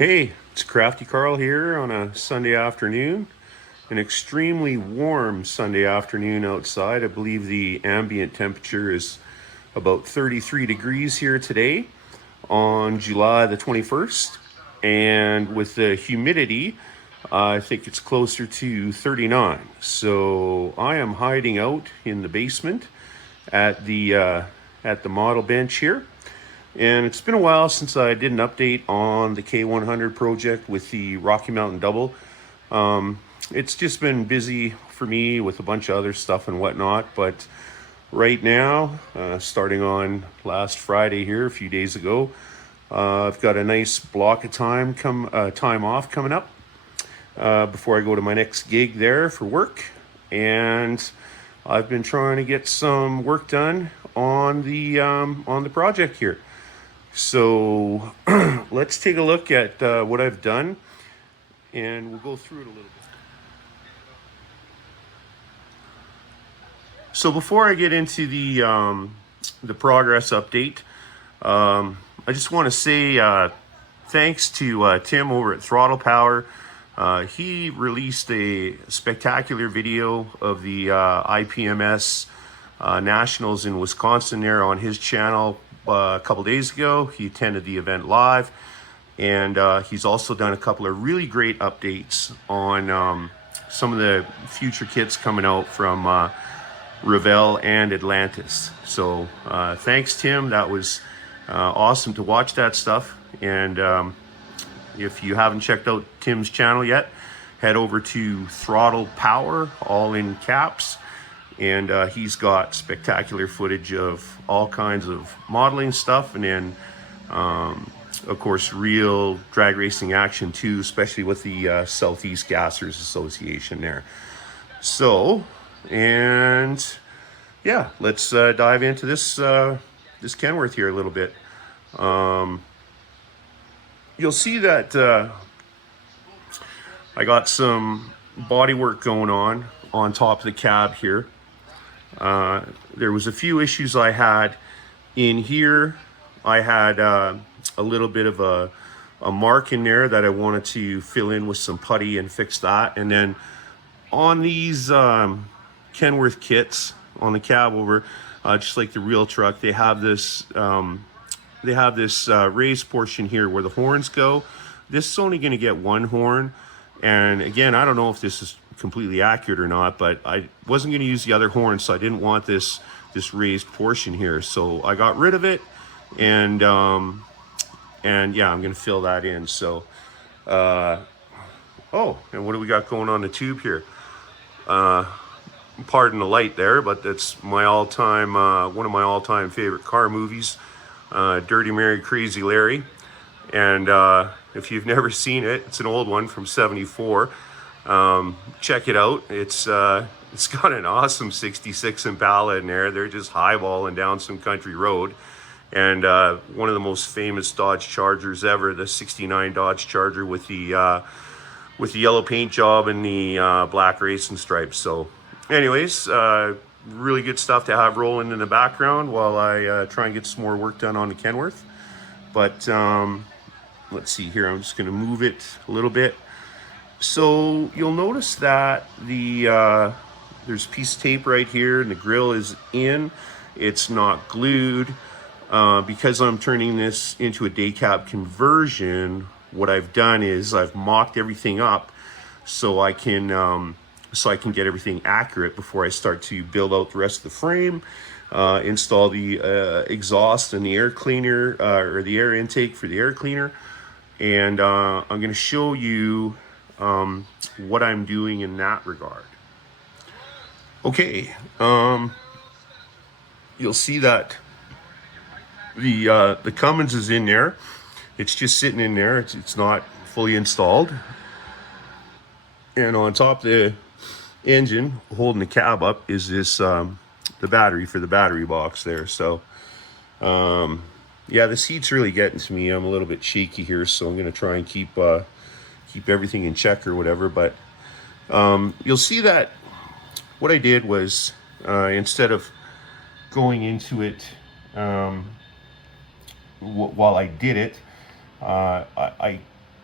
Hey, it's Crafty Carl here on a Sunday afternoon. An extremely warm Sunday afternoon outside. I believe the ambient temperature is about 33 degrees here today on July the 21st. And with the humidity, I think it's closer to 39. So I am hiding out in the basement at the model bench here. And it's been a while since I did an update on the K100 project with the Rocky Mountain Double. It's just been busy for me with a bunch of other stuff and whatnot, but right now, starting on last Friday here, a few days ago, I've got a nice block of time off coming up before I go to my next gig there for work, and I've been trying to get some work done on the project here. So let's take a look at what I've done, and we'll go through it a little bit. So before I get into the progress update, I just want to say thanks to Tim over at Throttle Power. He released a spectacular video of the IPMS Nationals in Wisconsin there on his channel a couple days ago. He attended the event live, and he's also done a couple of really great updates on some of the future kits coming out from Revell and Atlantis. So thanks, Tim. That was awesome to watch that stuff. And if you haven't checked out Tim's channel yet, head over to Throttle Power, all in caps. And he's got spectacular footage of all kinds of modeling stuff, and then of course real drag racing action too, especially with the Southeast Gassers Association there. So, and yeah, let's dive into this Kenworth here a little bit. You'll see that I got some body work going on top of the cab here. There was a few issues I had in here. I had a little bit of a mark in there that I wanted to fill in with some putty and fix that. And then on these Kenworth kits on the cab over, just like the real truck, they have this raised portion here where the horns go. This is only going to get one horn. And again, I don't know if this is completely accurate or not, but I wasn't going to use the other horn, so I didn't want this raised portion here. So I got rid of it, and yeah, I'm going to fill that in. So, oh, and what do we got going on the tube here? Pardon the light there, but that's my all-time, one of my all-time favorite car movies, Dirty Mary, Crazy Larry. And if you've never seen it, it's an old one from '74. Check it out. It's got an awesome 66 Impala in there. They're just highballing down some country road. And one of the most famous Dodge Chargers ever, the '69 Dodge Charger with the yellow paint job and the black racing stripes. So anyways, really good stuff to have rolling in the background while I try and get some more work done on the Kenworth. But let's see here. I'm just going to move it a little bit. So you'll notice that there's a piece of tape right here, and the grill is in. It's not glued. Because I'm turning this into a day cab conversion, what I've done is I've mocked everything up so I can get everything accurate before I start to build out the rest of the frame, install the exhaust and the air cleaner, or the air intake for the air cleaner. And I'm going to show you what I'm doing in that regard. Okay, you'll see that the Cummins is in there. It's just sitting in there. It's not fully installed. And on top of the engine, holding the cab up, is this the battery for the battery box there. So yeah, the seat's really getting to me. I'm a little bit shaky here, so I'm going to try and keep everything in check or whatever. But you'll see that what I did was instead of going into it while I did it, I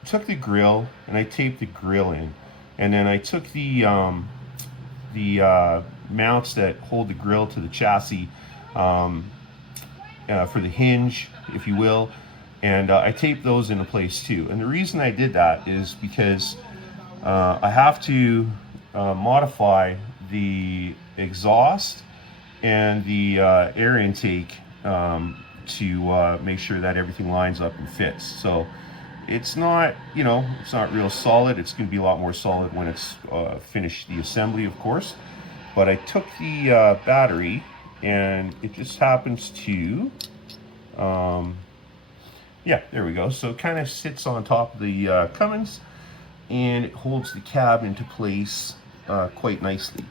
took the grill and I taped the grill in, and then I took the mounts that hold the grill to the chassis for the hinge, if you will, and I taped those into place too. And the reason I did that is because I have to modify the exhaust and the air intake to make sure that everything lines up and fits. So it's not, it's not real solid. It's going to be a lot more solid when it's finished the assembly, of course. But I took the battery, and it just happens to, yeah, there we go. So it kind of sits on top of the Cummins, and it holds the cab into place quite nicely.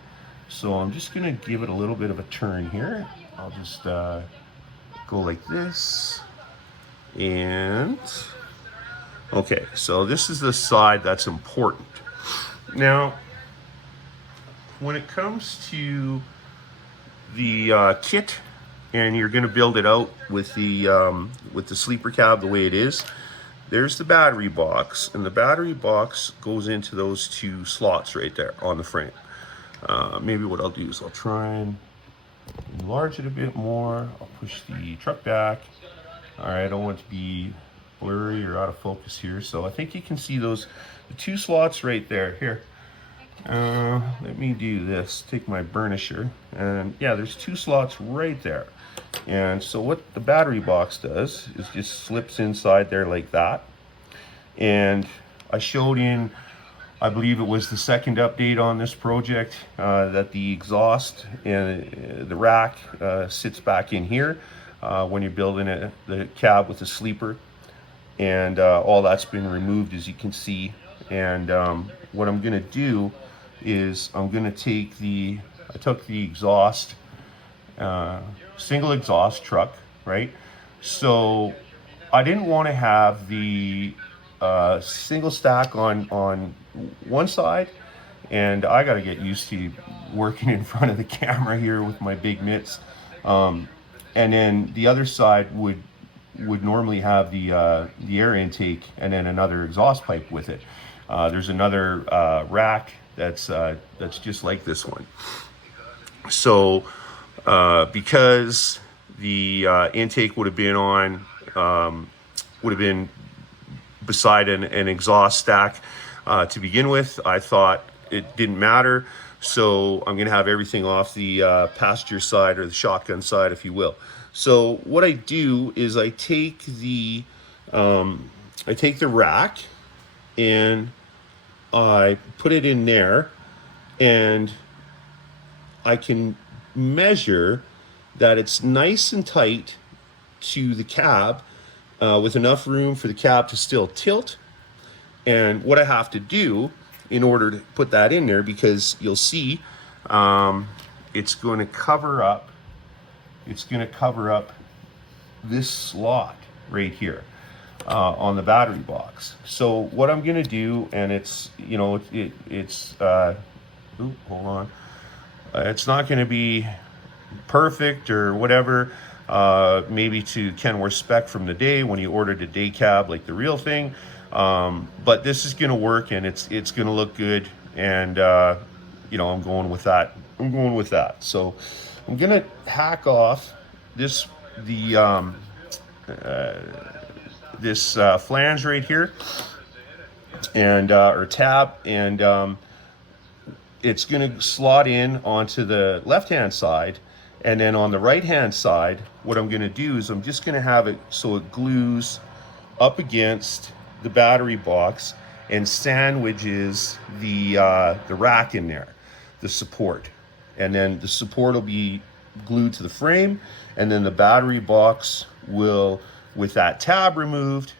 So I'm just going to give it a little bit of a turn here. I'll just go like this, and okay, so this is the side that's important. Now, when it comes to the kit, and you're going to build it out with the sleeper cab the way it is, there's the battery box, and the battery box goes into those two slots right there on the frame. Maybe what I'll do is I'll try and enlarge it a bit more. I'll push the truck back. All right, I don't want it to be blurry or out of focus here. So I think you can see those, the two slots right there. Here, let me do this. Take my burnisher, and yeah, there's two slots right there. And so what the battery box does is just slips inside there like that. And I showed in, I believe it was the second update on this project, that the exhaust and the rack sits back in here when you're building the cab with the sleeper. And all that's been removed, as you can see. And what I'm going to do is I'm going to take I took the exhaust, single exhaust truck, right? So I didn't want to have the single stack on one side, and I got to get used to working in front of the camera here with my big mitts. And then the other side would normally have the air intake and then another exhaust pipe with it. There's another rack that's just like this one. So because the intake would have been beside an exhaust stack to begin with, I thought it didn't matter. So I'm going to have everything off the passenger side, or the shotgun side, if you will. So what I do is I take the rack and I put it in there, and I can measure that it's nice and tight to the cab, with enough room for the cab to still tilt. And what I have to do in order to put that in there, because you'll see it's going to cover up this slot right here on the battery box. So what I'm going to do, and it's hold on, it's not going to be perfect or whatever, maybe to Kenworth spec from the day when you ordered a day cab like the real thing, but this is going to work, and it's going to look good, and I'm going with that. So I'm going to hack off this flange right here, and or tab, and it's going to slot in onto the left hand side. And then on the right hand side, what I'm going to do is I'm just going to have it so it glues up against the battery box and sandwiches the rack in there, the support. And then the support will be glued to the frame, and then the battery box will, with that tab removed,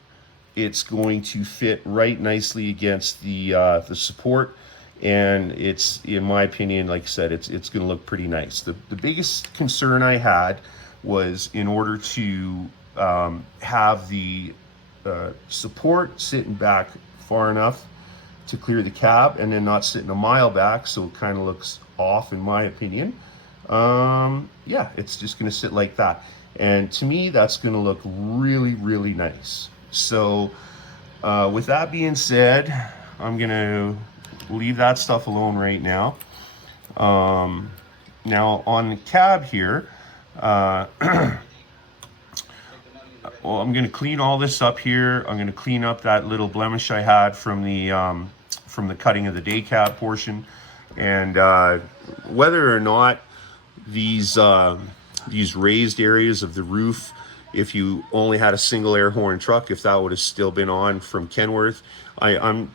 it's going to fit right nicely against the support. And it's, in my opinion, like I said, it's going to look pretty nice. The biggest concern I had was, in order to have the support sitting back far enough to clear the cab, and then not sitting a mile back, so it kind of looks off, in my opinion. Yeah, it's just going to sit like that, and to me that's going to look really, really nice. So With that being said, I'm gonna leave that stuff alone right now. Now on the cab here, uh, well, I'm gonna clean all this up here. I'm gonna clean up that little blemish I had from the cutting of the day cab portion, and whether or not these raised areas of the roof, if you only had a single air horn truck, if that would have still been on from Kenworth, I'm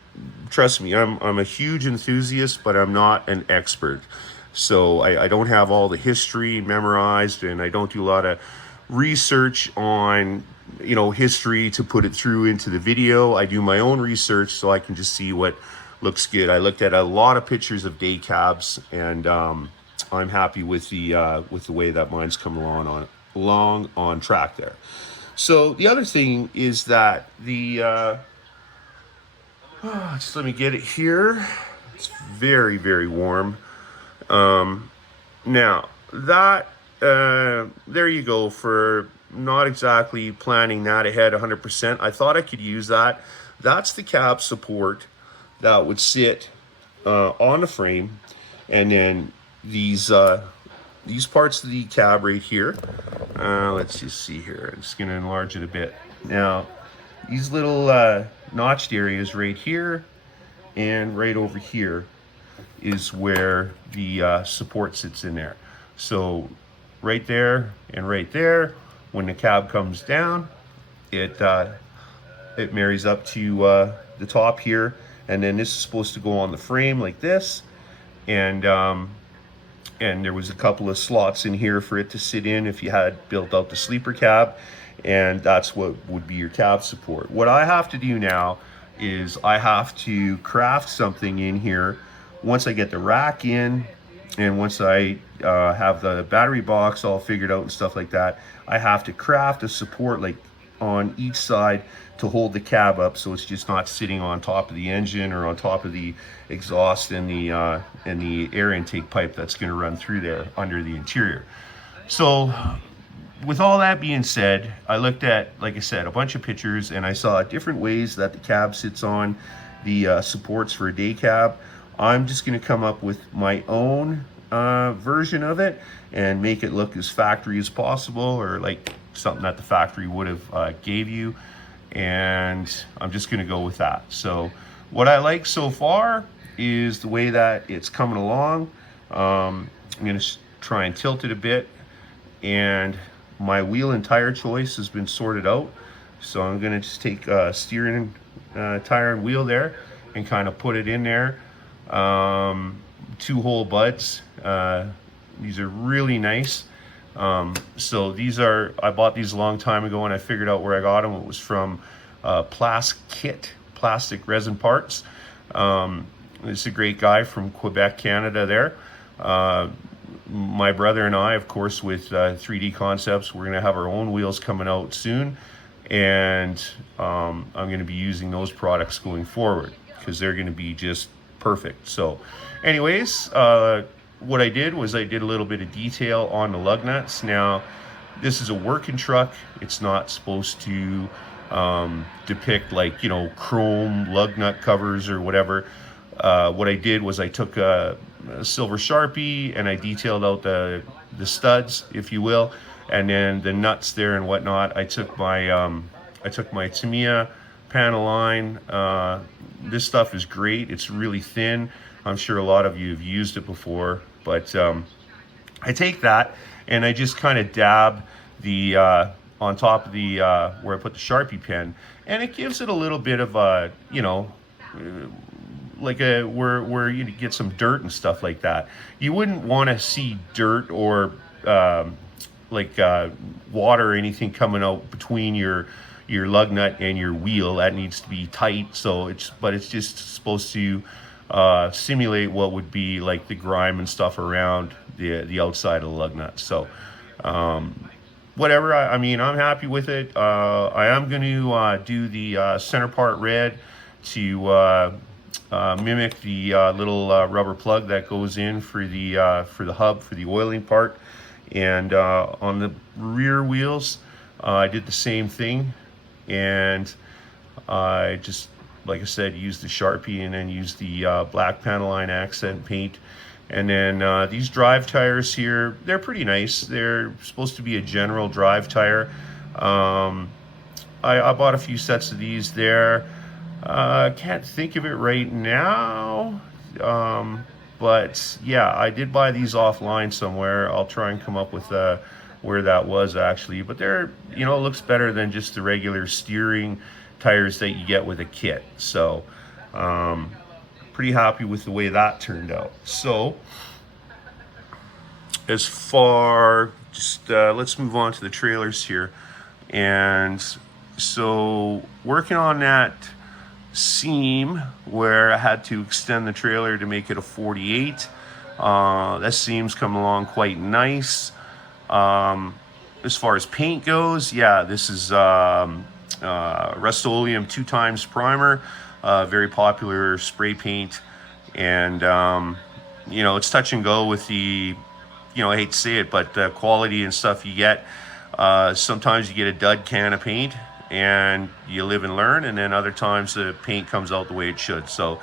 trust me, I'm a huge enthusiast, but I'm not an expert. So I don't have all the history memorized, and I don't do a lot of research on history to put it through into the video. I do my own research so I can just see what looks good. I looked at a lot of pictures of day cabs, and I'm happy with the way that mine's come along on track there. So the other thing is that the just let me get it here. It's very, very warm. Now that there you go, for not exactly planning that ahead 100%. I thought I could use that. That's the cab support that would sit on the frame, and then these parts of the cab right here. Let's just see here. I'm just going to enlarge it a bit. Now, these little notched areas right here and right over here is where the support sits in there. So right there and right there, when the cab comes down, it marries up to the top here, and then this is supposed to go on the frame like this, and there was a couple of slots in here for it to sit in if you had built out the sleeper cab, and that's what would be your cab support. What I have to do now is I have to craft something in here once I get the rack in, and once I have the battery box all figured out and stuff like that. I have to craft a support like on each side to hold the cab up, so it's just not sitting on top of the engine or on top of the exhaust and the air intake pipe that's going to run through there under the interior. So with all that being said, I looked at, like I said, a bunch of pictures, and I saw different ways that the cab sits on the supports for a day cab. I'm just going to come up with my own version of it and make it look as factory as possible, or like something that the factory would have gave you, and I'm just going to go with that. So what I like so far is the way that it's coming along. I'm going to try and tilt it a bit, and my wheel and tire choice has been sorted out. So I'm going to just take steering tire and wheel there and kind of put it in there. 2-hole buds. These are really nice. So these are, I bought these a long time ago, and I figured out where I got them. It was from Plastic Resin Parts. This is a great guy from Quebec, Canada there. My brother and I, of course, with 3D Concepts, we're going to have our own wheels coming out soon, and I'm going to be using those products going forward because they're going to be just perfect. So anyways, what I did was I did a little bit of detail on the lug nuts. Now, this is a working truck. It's not supposed to depict like, chrome lug nut covers or whatever. What I did was I took a silver Sharpie and I detailed out the studs, if you will, and then the nuts there and whatnot. I took my Tamiya panel line. This stuff is great. It's really thin. I'm sure a lot of you have used it before, but I take that and I just kind of dab the on top of the where I put the Sharpie pen, and it gives it a little bit of a, like where you get some dirt and stuff like that. You wouldn't want to see dirt or water or anything coming out between your lug nut and your wheel. That needs to be tight. So it's just supposed to simulate what would be like the grime and stuff around the outside of the lug nut. So whatever, I mean, I'm happy with it. I am going to do the center part red to mimic the little rubber plug that goes in for the hub for the oiling part. And on the rear wheels, I did the same thing, and I just, like I said, used the Sharpie and then used the black Panaline accent paint. And then these drive tires here, they're pretty nice. They're supposed to be a general drive tire. I bought a few sets of these there. I can't think of it right now. But yeah, I did buy these offline somewhere. I'll try and come up with where that was actually. But they're, you know, it looks better than just the regular steering tires that you get with a kit. So pretty happy with the way that turned out. So as far, just let's move on to the trailers here. And so working on that seam where I had to extend the trailer to make it a 48. That seam's come along quite nice. As far as paint goes, yeah, this is Rust-Oleum 2x primer, very popular spray paint. And you know, it's touch and go with the, you know, I hate to say it, but the quality and stuff you get. Sometimes you get a dud can of paint and you live and learn, and then other times the paint comes out the way it should. So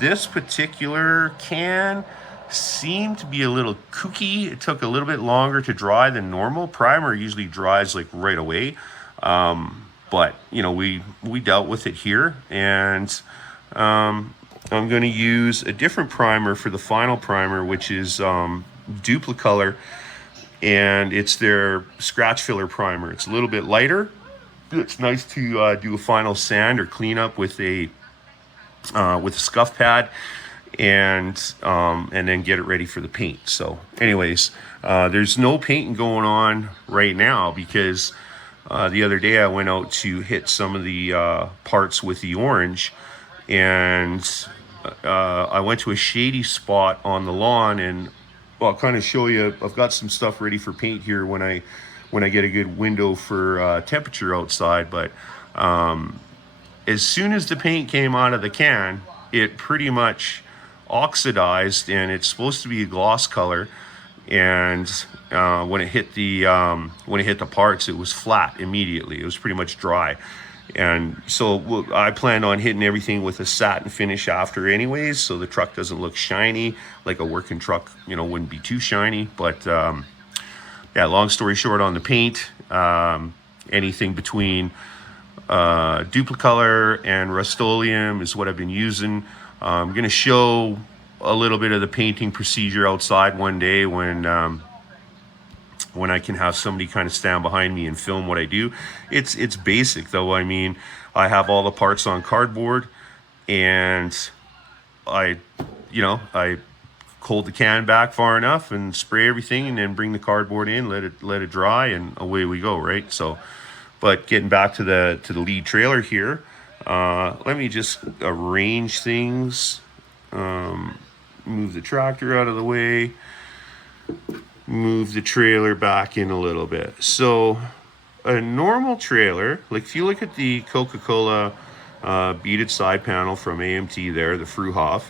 this particular can seemed to be a little kooky. It took a little bit longer to dry than normal. Primer usually dries like right away. But you know, we dealt with it here, and I'm going to use a different primer for the final primer, which is Duplicolor, and it's their scratch filler primer. It's a little bit lighter. It's nice to do a final sand or clean up with a scuff pad, and then get it ready for the paint. So anyways, there's no painting going on right now because the other day I went out to hit some of the parts with the orange, and I went to a shady spot on the lawn, and I'll kind of show you. I've got some stuff ready for paint here when I get a good window for temperature outside. But as soon as the paint came out of the can, it pretty much oxidized, and it's supposed to be a gloss color. And when it hit the parts, it was flat immediately. It was pretty much dry. And so I planned on hitting everything with a satin finish after anyways, so the truck doesn't look shiny. Like a working truck, you know, wouldn't be too shiny. But yeah, long story short on the paint, anything between Duplicolor and Rust-Oleum is what I've been using. I'm going to show a little bit of the painting procedure outside one day when I can have somebody kind of stand behind me and film what I do. It's basic though. I mean, I have all the parts on cardboard, and I hold the can back far enough and spray everything, and then bring the cardboard in, let it dry, and away we go, right? So, but getting back to the lead trailer here, let me just arrange things. Move the tractor out of the way. Move the trailer back in a little bit. So a normal trailer, like if you look at the Coca-Cola beaded side panel from AMT there, the Fruhoff,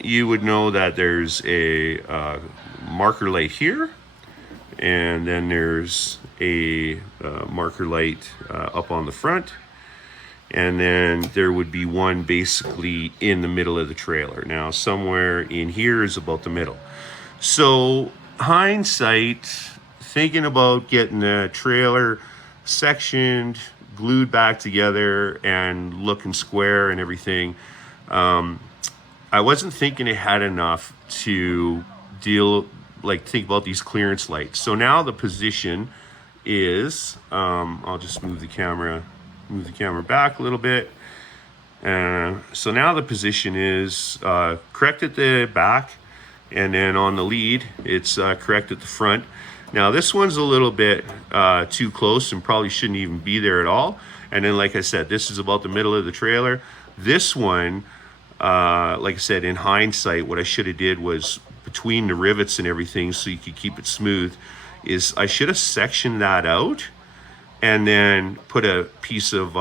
you would know that there's a marker light here, and then there's a marker light up on the front, and then there would be one basically in the middle of the trailer. Now somewhere in here is about the middle. So hindsight, thinking about getting the trailer sectioned, glued back together, and looking square and everything, I wasn't thinking ahead enough to think about these clearance lights. So now the position is, I'll just move the camera back a little bit. So now the position is correct at the back, and then on the lead, it's correct at the front. Now this one's a little bit too close and probably shouldn't even be there at all. And then, like I said, this is about the middle of the trailer. This one, like I said, in hindsight, what I should have did was between the rivets and everything, so you could keep it smooth, is I should have sectioned that out and then put a piece of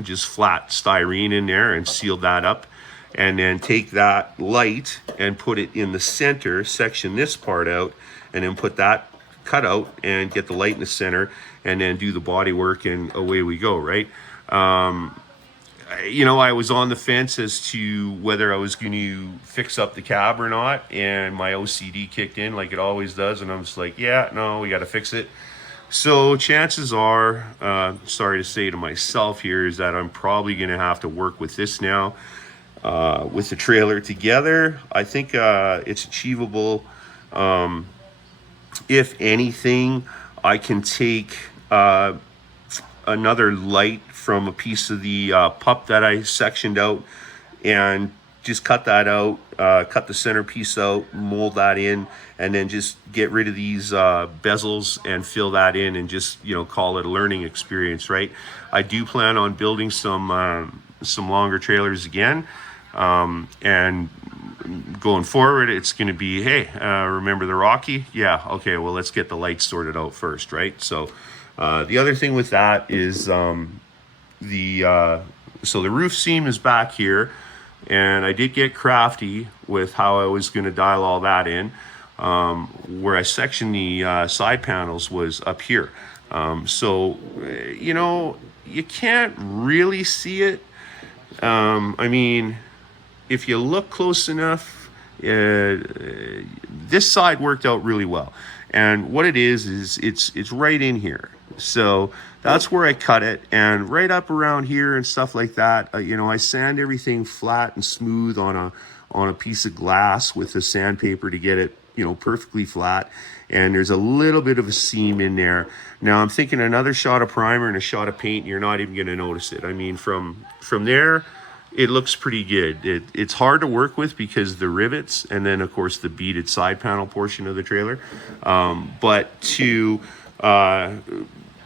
just flat styrene in there and sealed that up. And then take that light and put it in the center, section this part out, and then put that cut out and get the light in the center, and then do the body work, and away we go, right? You know, I was on the fence as to whether I was going to fix up the cab or not, and my OCD kicked in like it always does, and I'm just like, yeah, no, we got to fix it. So chances are, sorry to say to myself here, is that I'm probably going to have to work with this now, with the trailer together. I think it's achievable. If anything, I can take another light from a piece of the pup that I sectioned out and just cut that out, cut the centerpiece out, mold that in, and then just get rid of these bezels and fill that in and just, you know, call it a learning experience, right? I do plan on building some longer trailers again, and going forward, it's going to be, hey, remember the Rocky? Yeah, okay, well, let's get the lights sorted out first, right? So the other thing with that is so the roof seam is back here, and I did get crafty with how I was going to dial all that in. Where I sectioned the side panels was up here. So, you know, you can't really see it. I mean, if you look close enough, this side worked out really well. And what it is it's right in here. So that's where I cut it, and right up around here and stuff like that. You know, I sand everything flat and smooth on a piece of glass with the sandpaper to get it, you know, perfectly flat. And there's a little bit of a seam in there. Now I'm thinking another shot of primer and a shot of paint, and you're not even going to notice it. I mean, from there, it looks pretty good. It's hard to work with because the rivets, and then of course the beaded side panel portion of the trailer. But to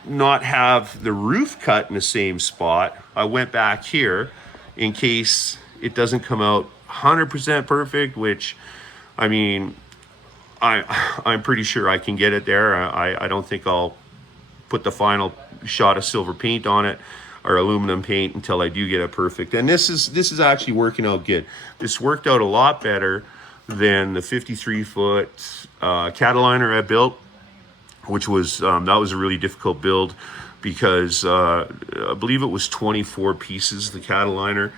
not have the roof cut in the same spot, I went back here in case it doesn't come out 100% perfect, which, I mean, I'm pretty sure I can get it there. I don't think I'll put the final shot of silver paint on it or aluminum paint until I do get it perfect. And this is actually working out good. This worked out a lot better than the 53-foot Cataliner I built, which was that was a really difficult build because I believe it was 24 pieces, the Cataliner.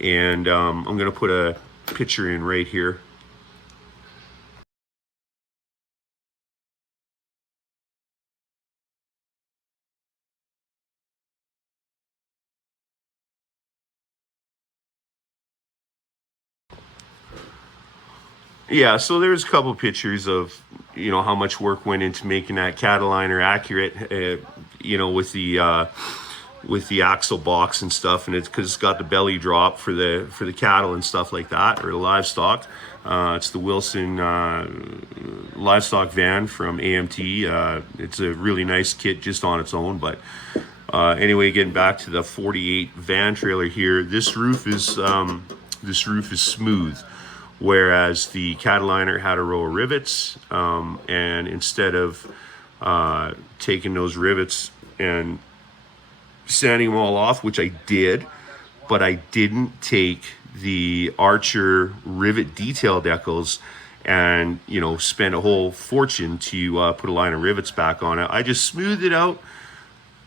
And I'm going to put a picture in right here. Yeah, so there's a couple of pictures of, you know, how much work went into making that Cataliner accurate, you know, with the axle box and stuff, and it's because it's got the belly drop for the cattle and stuff like that, or the livestock. It's the Wilson livestock van from AMT. It's a really nice kit just on its own, but anyway, getting back to the 48 van trailer here, this roof is smooth, whereas the Cataliner had a row of rivets, and instead of taking those rivets and sanding them all off, which I did, but I didn't take the Archer rivet detail decals and, you know, spend a whole fortune to put a line of rivets back on it. I just smoothed it out,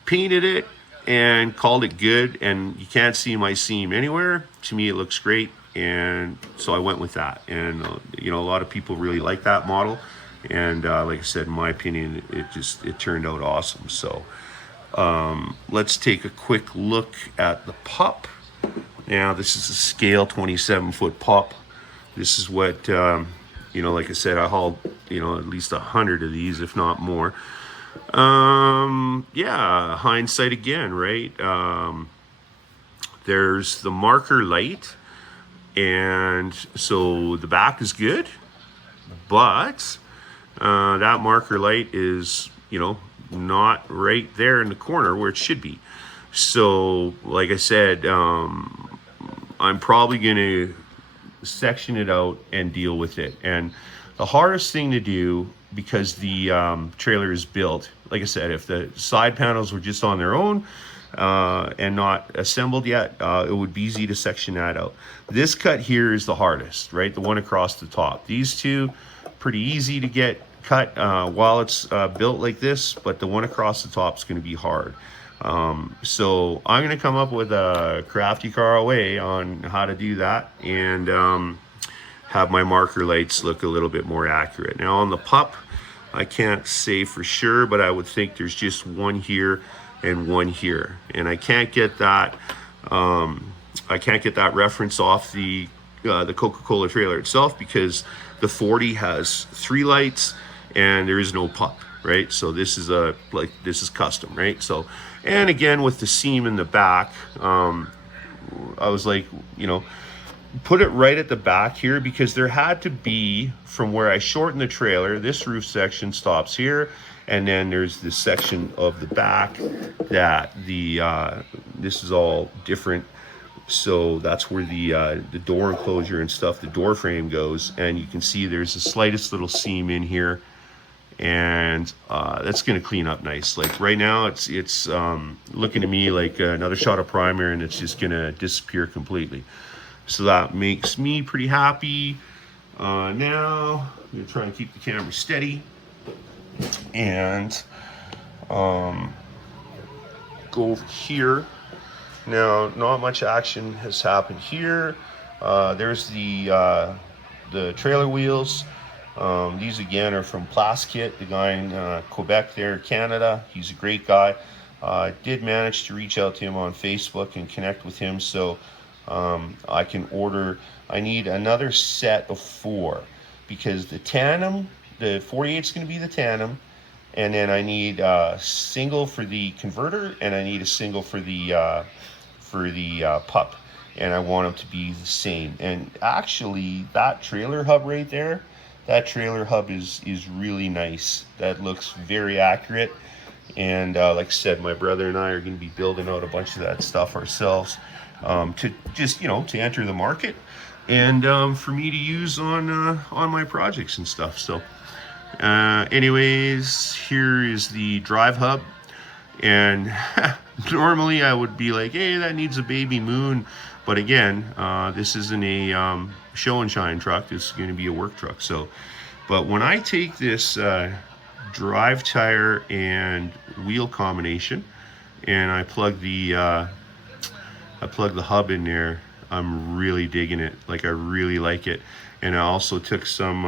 painted it, and called it good, and you can't see my seam anywhere. To me, it looks great, and so I went with that. And you know, a lot of people really like that model, and like I said, in my opinion, it turned out awesome. So let's take a quick look at the pup. Now, this is a scale 27-foot pup. This is what you know, like I said, I hauled, you know, at least 100 of these, if not more. Yeah, hindsight again, right? There's the marker light, and so the back is good, but that marker light is, you know, not right there in the corner where it should be. So like I said, I'm probably gonna section it out and deal with it. And the hardest thing to do, because the trailer is built, like I said, if the side panels were just on their own and not assembled yet, it would be easy to section that out. This cut here is the hardest, right? The one across the top. These two, pretty easy to get cut while it's built like this, but the one across the top is going to be hard. So I'm going to come up with a crafty car way on how to do that, and have my marker lights look a little bit more accurate. Now on the pup, I can't say for sure, but I would think there's just one here and one here, and I can't get that reference off the Coca-Cola trailer itself, because the 40 has 3 lights and there is no pup, right? So this is custom, right? So, and again with the seam in the back, I was like, put it right at the back here, because there had to be, from where I shortened the trailer, this roof section stops here, and then there's this section of the back that this is all different. So that's where the door enclosure and stuff, the door frame goes, and you can see there's the slightest little seam in here, and that's going to clean up nice. Like right now, it's looking to me like another shot of primer, and it's just going to disappear completely. So that makes me pretty happy. Now I'm going to try and keep the camera steady and go over here. Now, not much action has happened here. There's the trailer wheels. These again are from Plaskit, the guy in Quebec there, Canada. He's a great guy. Did manage to reach out to him on Facebook and connect with him, so I can order. I need another set of 4, because the tandem, the 48 is going to be the tandem, and then I need a single for the converter, and I need a single for the pup, and I want them to be the same. And actually, that trailer hub right there, that trailer hub is really nice. That looks very accurate. And like I said, my brother and I are going to be building out a bunch of that stuff ourselves, to just to enter the market, and for me to use on my projects and stuff. So anyways, here is the drive hub. And normally I would be like, hey, that needs a baby moon. But again, this isn't a show and shine truck. This is going to be a work truck. So, but when I take this drive tire and wheel combination, and I plug the hub in there, I'm really digging it. Like, I really like it. And I also took some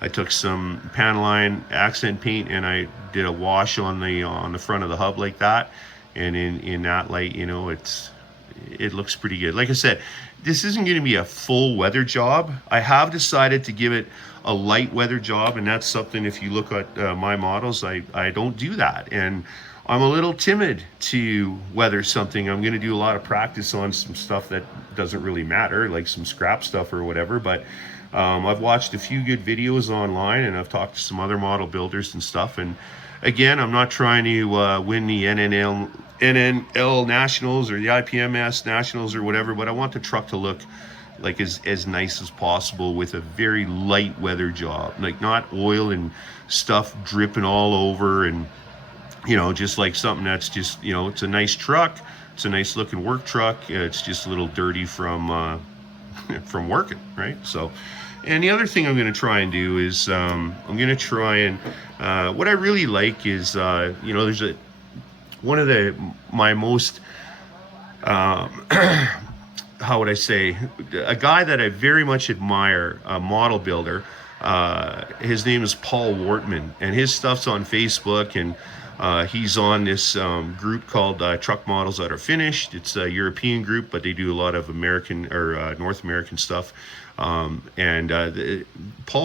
Panaline accent paint, and I did a wash on the front of the hub like that. And in that light, it looks pretty good. Like I said, this isn't going to be a full weather job. I have decided to give it a light weather job, and that's something, if you look at my models, I don't do that. And I'm a little timid to weather something. I'm going to do a lot of practice on some stuff that doesn't really matter, like some scrap stuff or whatever. But I've watched a few good videos online, and I've talked to some other model builders and stuff. And again, I'm not trying to win the NNL Nationals or the IPMS Nationals or whatever, but I want the truck to look like as nice as possible with a very light weather job, like not oil and stuff dripping all over, and just like something that's just, it's a nice truck, it's a nice looking work truck, it's just a little dirty from working, right? So, and the other thing I'm going to try and do is I'm going to try and what I really like is there's one of my most how would I say, a guy that I very much admire, a model builder. His name is Paul Wortman, and his stuff's on Facebook, and he's on this group called Truck Models That Are Finished. It's a European group, but they do a lot of American or North American stuff. Paul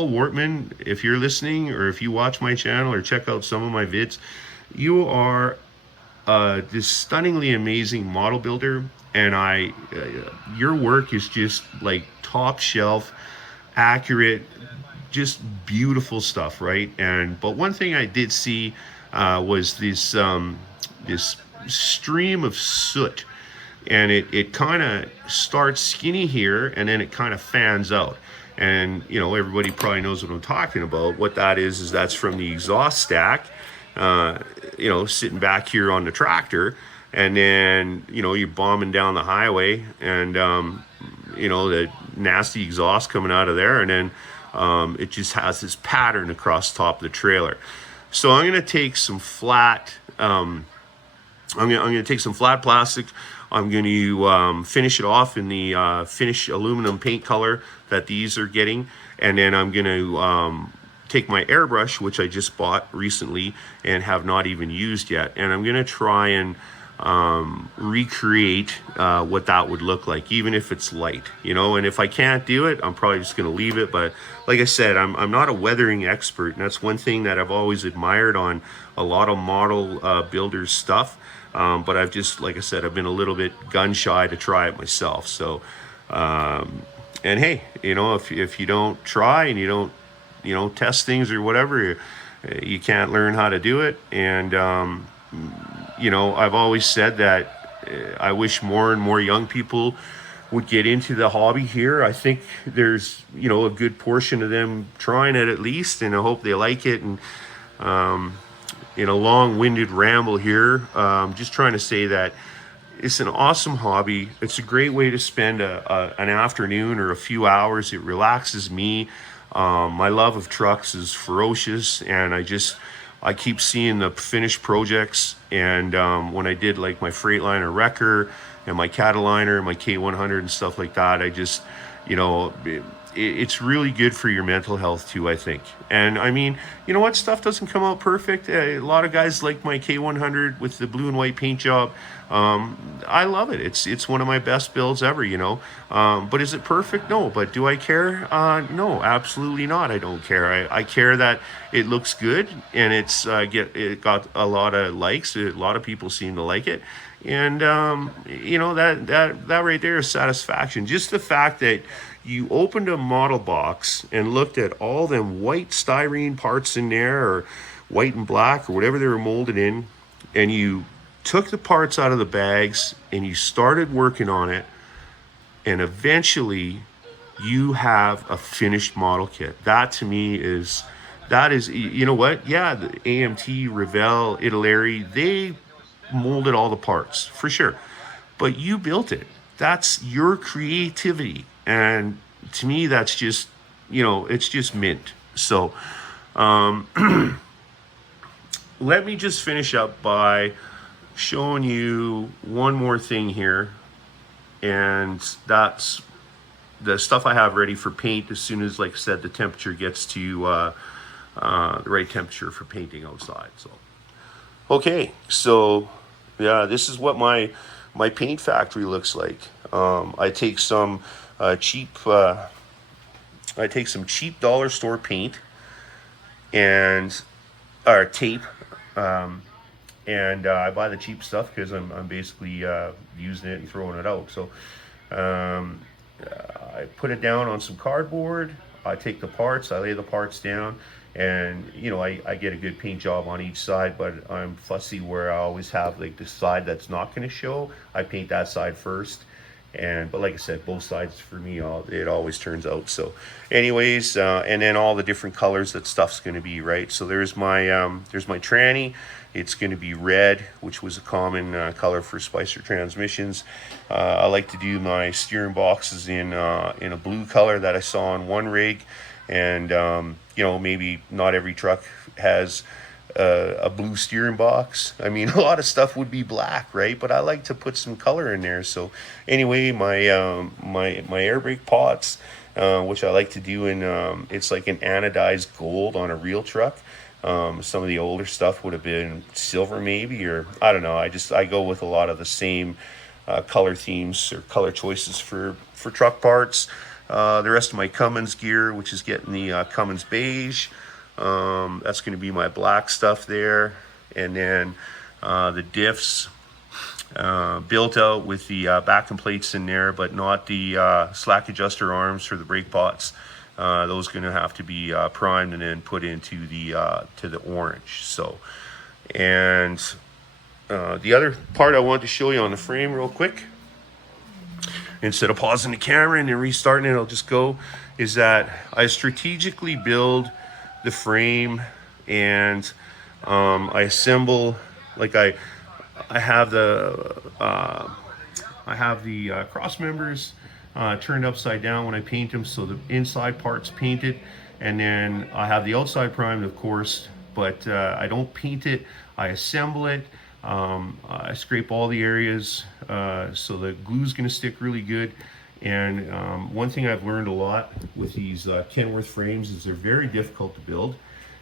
Wortman, if you're listening, or if you watch my channel or check out some of my vids, you are this stunningly amazing model builder, and your work is just like top shelf, accurate, just beautiful stuff, right? But one thing I did see was this stream of soot, and it kind of starts skinny here, and then it kind of fans out. And everybody probably knows what I'm talking about. What that is that's from the exhaust stack, sitting back here on the tractor, and then you're bombing down the highway, and the nasty exhaust coming out of there, and then it just has this pattern across the top of the trailer. So I'm going to take some flat I'm gonna take some flat plastic. I'm going to finish it off in the finished aluminum paint color that these are getting, and then I'm going to take my airbrush, which I just bought recently and have not even used yet, and I'm going to try and recreate what that would look like, even if it's light, you know. And if I can't do it, I'm probably just going to leave it. But like I said, I'm not a weathering expert, and that's one thing that I've always admired on a lot of model builders stuff. But I've just, like I said, I've been a little bit gun shy to try it myself. So, and hey, you know, if you don't try and you don't, you know, test things or whatever, you can't learn how to do it. And you know, I've always said that I wish more and more young people would get into the hobby here. I think there's, you know, a good portion of them trying it at least, and I hope they like it. And in a long-winded ramble here, just trying to say that it's an awesome hobby. It's a great way to spend an afternoon or a few hours. It relaxes me. My love of trucks is ferocious, and I keep seeing the finished projects. And when I did like my Freightliner Wrecker and my Cataliner and my K100 and stuff like that, I just, you know, it's really good for your mental health too, I think. And I mean, you know what, stuff doesn't come out perfect. A lot of guys like my K100 with the blue and white paint job. I love it. It's one of my best builds ever, you know. But is it perfect? No. But do I care? No, absolutely not. I don't care. I care that it looks good, and it got a lot of likes. A lot of people seem to like it. And you know, that right there is satisfaction. Just the fact that you opened a model box and looked at all them white styrene parts in there, or white and black, or whatever they were molded in, and you took the parts out of the bags and you started working on it, and eventually you have a finished model kit. That to me is, you know what? Yeah, the AMT, Revell, Italeri, they molded all the parts for sure, but you built it. That's your creativity. And to me, that's just, you know, it's just mint. So let me just finish up by showing you one more thing here. And that's the stuff I have ready for paint as soon as, like I said, the temperature gets to the right temperature for painting outside. So, okay, so yeah, this is what my paint factory looks like. I take some cheap dollar store paint and or tape, and I buy the cheap stuff because I'm basically using it and throwing it out. So I put it down on some cardboard. I take the parts, I lay the parts down, and you know, I get a good paint job on each side, but I'm fussy where I always have like the side that's not going to show. I paint that side first. But like I said, both sides for me, it always turns out. So anyways, and then all the different colors that stuff's going to be, right? So there's my tranny. It's going to be red, which was a common color for Spicer transmissions. I like to do my steering boxes in a blue color that I saw on one rig. And you know, maybe not every truck has a blue steering box. I mean, a lot of stuff would be black, right? But I like to put some color in there. So anyway, my air brake pots, which I like to do in it's like an anodized gold on a real truck. Some of the older stuff would have been silver maybe, or I don't know. I go with a lot of the same color themes or color choices for truck parts. The rest of my Cummins gear, which is getting the Cummins beige. That's going to be my black stuff there. And then the diffs built out with the backing plates in there, but not the slack adjuster arms for the brake pots. Those are going to have to be primed and then put into to the orange. So, and the other part I want to show you on the frame real quick, instead of pausing the camera and then restarting it, I'll just go, is that I strategically build the frame, and I assemble, like I have the cross members turned upside down when I paint them, so the inside part's painted, and then I have the outside primed, of course, but I don't paint it. I assemble it. I scrape all the areas so the glue's going to stick really good. And one thing I've learned a lot with these Kenworth frames is they're very difficult to build,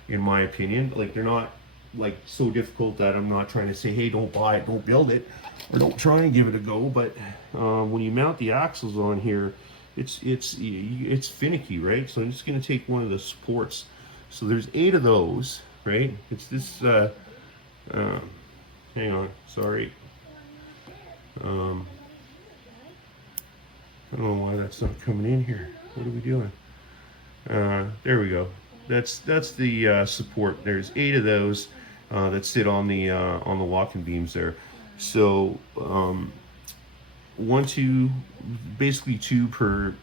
in my opinion. Like, they're not like so difficult that I'm not trying to say, hey, don't buy it, don't build it, or don't try and give it a go. But when you mount the axles on here, it's finicky, right? So I'm just going to take one of the supports. So there's 8 of those, right? It's this. Hang on, sorry. I don't know why that's not coming in here. What are we doing? There we go. That's the support. There's 8 of those that sit on the walking beams there. So basically 2 per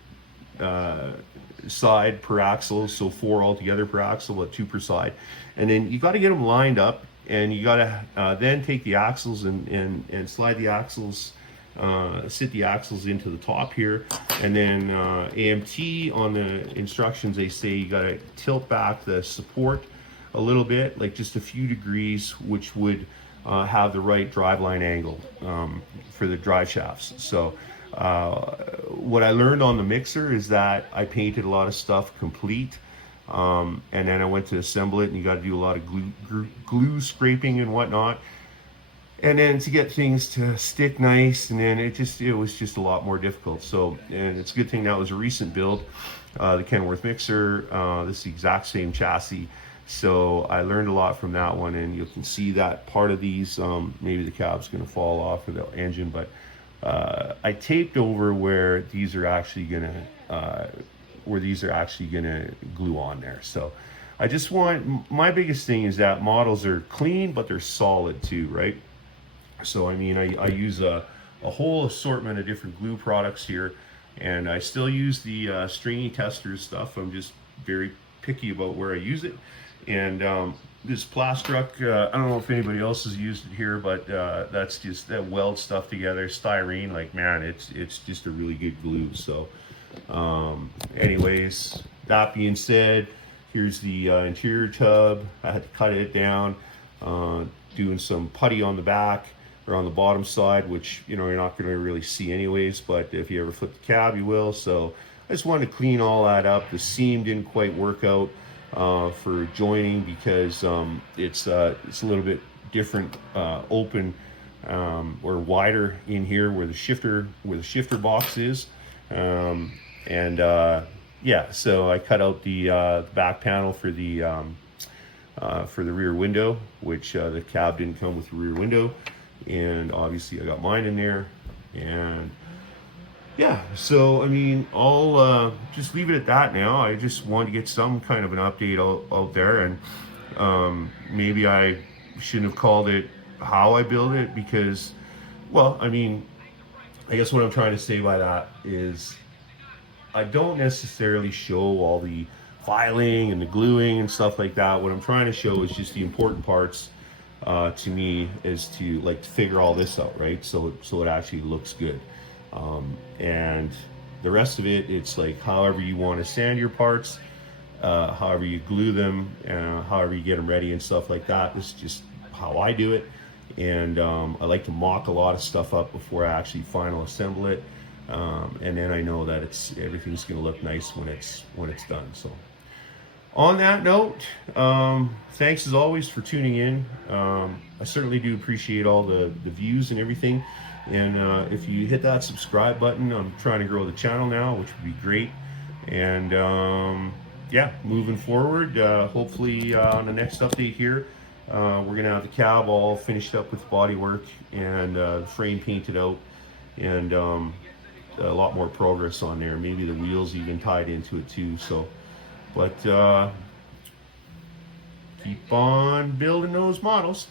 side per axle. So 4 altogether per axle, but 2 per side. And then you got to get them lined up. And you gotta then take the axles and slide the axles, sit the axles into the top here, and then AMT on the instructions, they say you gotta tilt back the support a little bit, like just a few degrees, which would have the right driveline angle for the drive shafts. So what I learned on the mixer is that I painted a lot of stuff complete. And then I went to assemble it, and you got to do a lot of glue scraping and whatnot, and then to get things to stick nice, and then it was just a lot more difficult. So, and it's a good thing that was a recent build, the Kenworth mixer. This is the exact same chassis, so I learned a lot from that one. And you can see that part of these, maybe the cab's going to fall off of the engine, but I taped over where these are actually going to glue on there. So I just want, my biggest thing is that models are clean, but they're solid too, right? So I mean, I use a whole assortment of different glue products here, and I still use the stringy testers stuff. I'm just very picky about where I use it. And this Plastruck, I don't know if anybody else has used it here, but that's just, that welds stuff together, styrene, like, man, it's just a really good glue. So anyways, that being said, here's the interior tub. I had to cut it down, doing some putty on the back or on the bottom side, which, you know, you're not going to really see anyways, but if you ever flip the cab, you will. So I just wanted to clean all that up. The seam didn't quite work out for joining because it's a little bit different, open or wider in here where the shifter box is. Yeah, so I cut out the back panel for the rear window, which the cab didn't come with the rear window, and obviously I got mine in there. And yeah, so I mean, I'll just leave it at that now. I just wanted to get some kind of an update out there, and maybe I shouldn't have called it how I build it, because, well, I mean, I guess what I'm trying to say by that is I don't necessarily show all the filing and the gluing and stuff like that. What I'm trying to show is just the important parts to me, is to like to figure all this out, right? So it actually looks good. And the rest of it, it's like however you want to sand your parts, however you glue them, however you get them ready and stuff like that. This is just how I do it. And I like to mock a lot of stuff up before I actually final assemble it, and then I know that everything's going to look nice when it's done. So on that note, thanks as always for tuning in. I certainly do appreciate all the views and everything. And if you hit that subscribe button, I'm trying to grow the channel now, which would be great. And yeah, moving forward, hopefully on the next update here, we're gonna have the cab all finished up with body work and the frame painted out, and a lot more progress on there. Maybe the wheels even tied into it too. So, but keep on building those models.